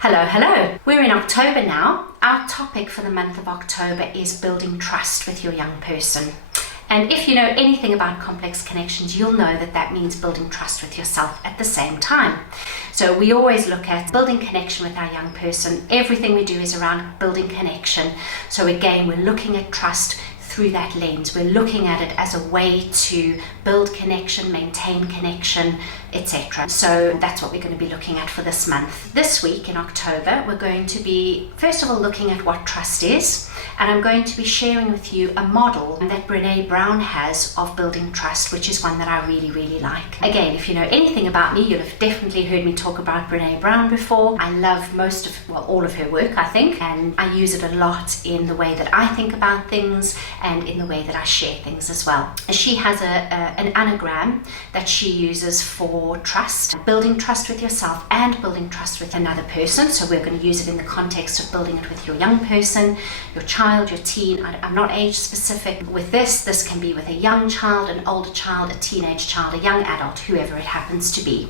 Hello, hello. We're in October now. Our topic for the month of October is building trust with your young person. And if you know anything about complex connections, you'll know that that means building trust with yourself at the same time. So we always look at building connection with our young person. Everything we do is around building connection. So again, we're looking at trust through that lens. We're looking at it as a way to build connection, maintain connection, etc. So that's what we're going to be looking at for this month. This week in October, we're going to be, first of all, looking at what trust is. And I'm going to be sharing with you a model that Brene Brown has of building trust, which is one that I really, really like. Again, if you know anything about me, you'll have definitely heard me talk about Brene Brown before. I love all of her work, I think, and I use it a lot in the way that I think about things and in the way that I share things as well. She has an anagram that she uses for trust, building trust with yourself and building trust with another person. So we're going to use it in the context of building it with your young person, your child, your teen. I'm not age specific with this. This can be with a young child, an older child, a teenage child, a young adult, whoever it happens to be.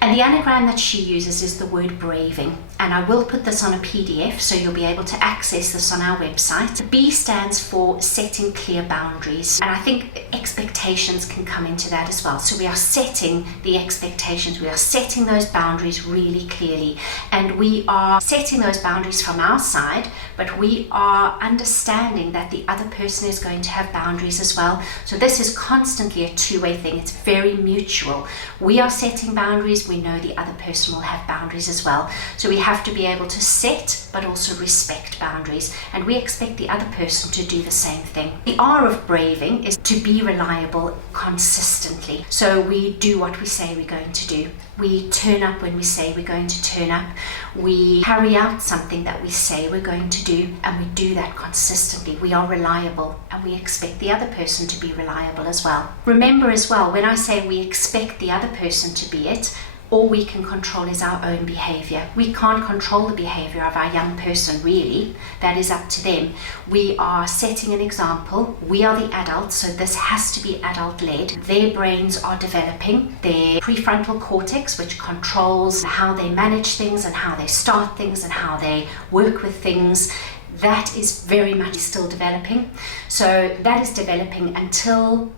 And the anagram that she uses is the word braving. And I will put this on a PDF so you'll be able to access this on our website. B stands for setting clear boundaries. And I think expectations can come into that as well. So we are setting the expectations. We are setting those boundaries really clearly. And we are setting those boundaries from our side, but we are understanding that the other person is going to have boundaries as well. So this is constantly a two-way thing. It's very mutual. We are setting boundaries. We know the other person will have boundaries as well. So we have to be able to set but also respect boundaries, and we expect the other person to do the same thing. The R of braving is to be reliable consistently. So we do what we say we're going to do. We turn up when we say we're going to turn up. We carry out something that we say we're going to do, and we do that consistently. We are reliable, and we expect the other person to be reliable as well. Remember as well, when I say we expect the other person to be it, all we can control is our own behavior. We can't control the behavior of our young person, really. That is up to them. We are setting an example. We are the adults, so this has to be adult-led. Their brains are developing. Their prefrontal cortex, which controls how they manage things and how they start things and how they work with things, that is very much still developing. So that is developing until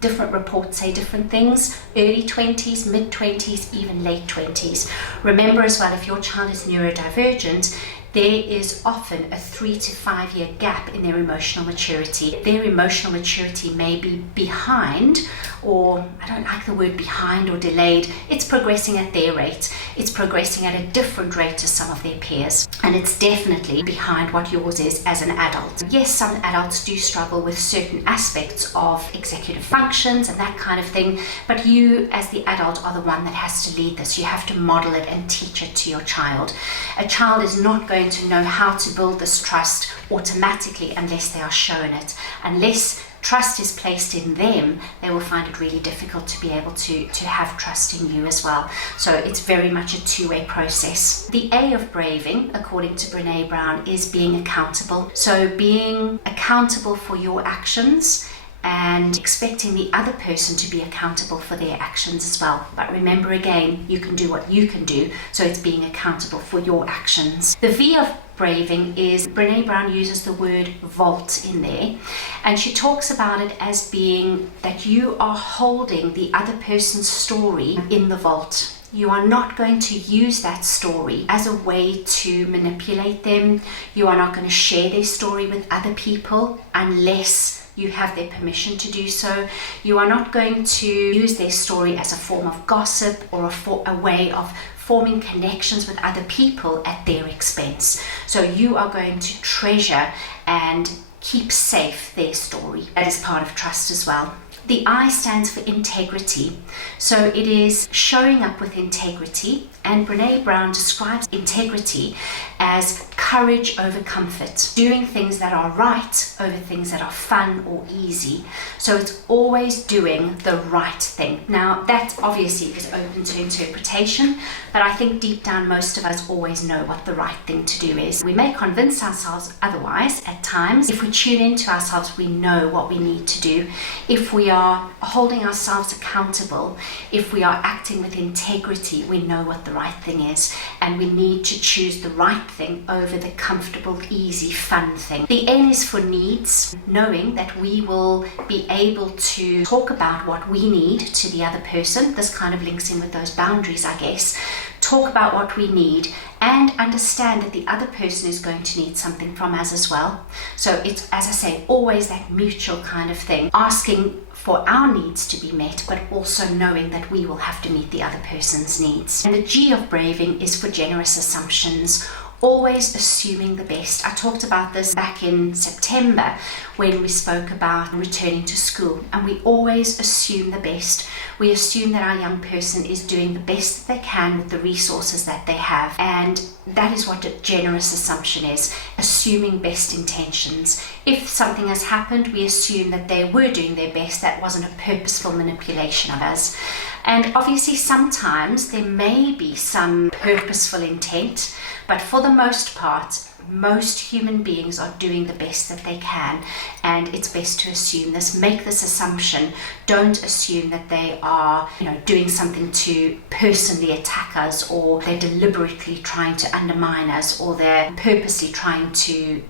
different reports say different things, early 20s, mid 20s, even late 20s. Remember as well, if your child is neurodivergent, there is often a 3 to 5 year gap in their emotional maturity. Their emotional maturity may be behind, or I don't like the word behind or delayed. It's progressing at their rate. It's progressing at a different rate to some of their peers. And it's definitely behind what yours is as an adult. Yes, some adults do struggle with certain aspects of executive functions and that kind of thing, but you as the adult are the one that has to lead this. You have to model it and teach it to your child. A child is not going to know how to build this trust automatically unless they are shown it. Unless trust is placed in them, they will find it really difficult to be able to have trust in you as well. So it's very much a two-way process. The A of braving, according to Brene Brown, is being accountable. So being accountable for your actions and expecting the other person to be accountable for their actions as well. But remember again, you can do what you can do, so it's being accountable for your actions. The V of braving is, Brene Brown uses the word vault in there, and she talks about it as being that you are holding the other person's story in the vault. You are not going to use that story as a way to manipulate them. You are not going to share their story with other people unless you have their permission to do so. You are not going to use their story as a form of gossip or a way of forming connections with other people at their expense. So you are going to treasure and keep safe their story. That is part of trust as well. The I stands for integrity. So it is showing up with integrity, and Brene Brown describes integrity as courage over comfort, doing things that are right over things that are fun or easy. So it's always doing the right thing. Now that obviously is open to interpretation, but I think deep down most of us always know what the right thing to do is. We may convince ourselves otherwise at times. If we tune into ourselves, we know what we need to do. If we are holding ourselves accountable, if we are acting with integrity, we know what the right thing is, and we need to choose the right thing over the comfortable, easy, fun thing. The N is for needs, knowing that we will be able to talk about what we need to the other person. This kind of links in with those boundaries, I guess. Talk about what we need and understand that the other person is going to need something from us as well. So it's, as I say, always that mutual kind of thing, asking for our needs to be met, but also knowing that we will have to meet the other person's needs. And the G of braving is for generous assumptions, always assuming the best. I talked about this back in September when we spoke about returning to school, and we always assume the best. We assume that our young person is doing the best that they can with the resources that they have, and that is what a generous assumption is, assuming best intentions. If something has happened, we assume that they were doing their best. That wasn't a purposeful manipulation of us. And obviously sometimes there may be some purposeful intent, but for the most part, most human beings are doing the best that they can, and it's best to assume this. Make this assumption. Don't assume that they are, doing something to personally attack us, or they're deliberately trying to undermine us, or they're purposely trying to,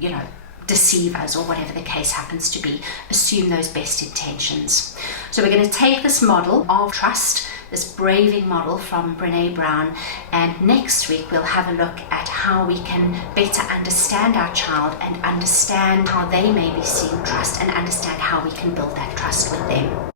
deceive us, or whatever the case happens to be. Assume those best intentions. So we're going to take this model of trust, this braving model from Brene Brown, and next week we'll have a look at how we can better understand our child and understand how they may be seeing trust, and understand how we can build that trust with them.